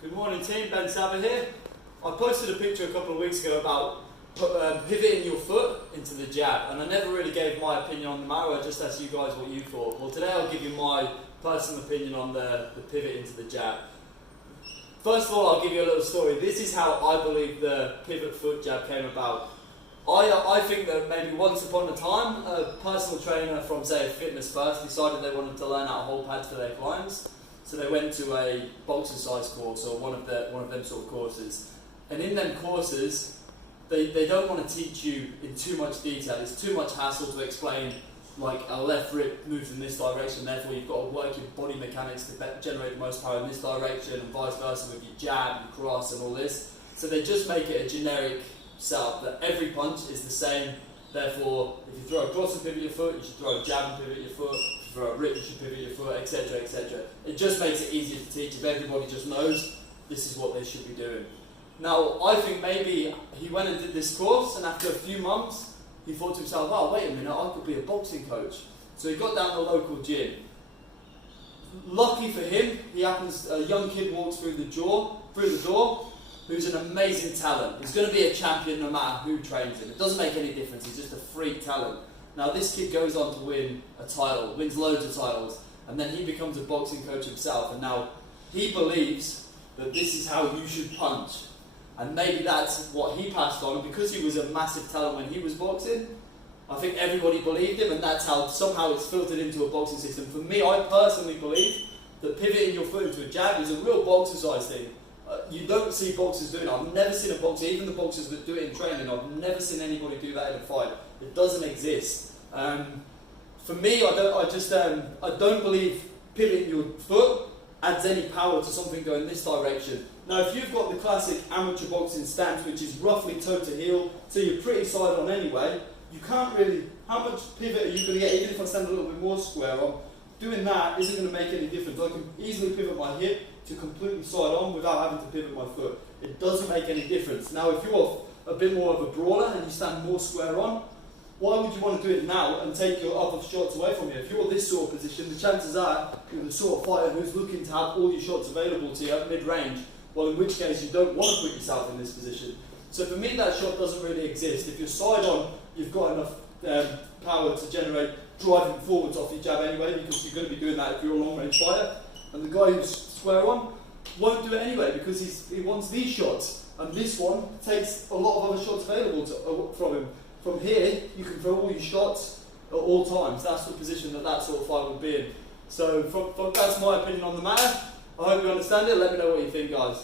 Good morning team, Ben Savva here. I posted a picture a couple of weeks ago about pivoting your foot into the jab, and I never really gave my opinion on the matter. I just asked you guys what you thought. Well, today I'll give you my personal opinion on the pivot into the jab. First of all, I'll give you a little story. This is how I believe the pivot foot jab came about. I think that maybe once upon a time, a personal trainer from, say, Fitness First decided they wanted to learn how to hold pads for their clients. So they went to a boxercise course or one of them sort of courses. And in them courses, they don't want to teach you in too much detail. It's too much hassle to explain, like a left rip moves in this direction, therefore you've got to work your body mechanics to generate the most power in this direction, and vice versa with your jab, your cross and all this. So they just make it a generic setup that every punch is the same. Therefore, if you throw a cross and pivot your foot, you should throw a jab and pivot your foot. If you throw a rip, you should pivot your foot, etc, etc. It just makes it easier to teach if everybody just knows this is what they should be doing. Now, I think maybe he went and did this course, and after a few months, he thought to himself, oh, wait a minute, I could be a boxing coach. So he got down to the local gym. Lucky for him, a young kid walks through the door, who's an amazing talent. He's going to be a champion no matter who trains him. It doesn't make any difference, he's just a freak talent. Now this kid goes on to win a title, wins loads of titles, and then he becomes a boxing coach himself, and now he believes that this is how you should punch. And maybe that's what he passed on, and because he was a massive talent when he was boxing, I think everybody believed him, and that's how somehow it's filtered into a boxing system. For me, I personally believe that pivoting your foot into a jab is a real boxercise thing. You don't see boxers doing it. I've never seen a boxer, even the boxers that do it in training, I've never seen anybody do that in a fight. It doesn't exist. For me, I don't believe pivoting your foot adds any power to something going this direction. Now, if you've got the classic amateur boxing stance, which is roughly toe to heel, so you're pretty side on anyway, you can't really, how much pivot are you going to get, even if I stand a little bit more square on? Doing that isn't going to make any difference. I can easily pivot my hip to completely side on without having to pivot my foot. It doesn't make any difference. Now, if you're a bit more of a brawler and you stand more square on, why would you want to do it now and take your other shots away from you? If you're this sort of position, the chances are you're the sort of fighter who's looking to have all your shots available to you at mid-range, well, in which case you don't want to put yourself in this position. So for me, that shot doesn't really exist. If you're side on, you've got enough power to generate driving forwards off your jab anyway, because you're going to be doing that if you're a long-range fighter. And the guy who's square on won't do it anyway because he wants these shots, and this one takes a lot of other shots available from him. From here, you can throw all your shots at all times. That's the position that sort of fight would be in. So that's my opinion on the matter. I hope you understand it. Let me know what you think, guys.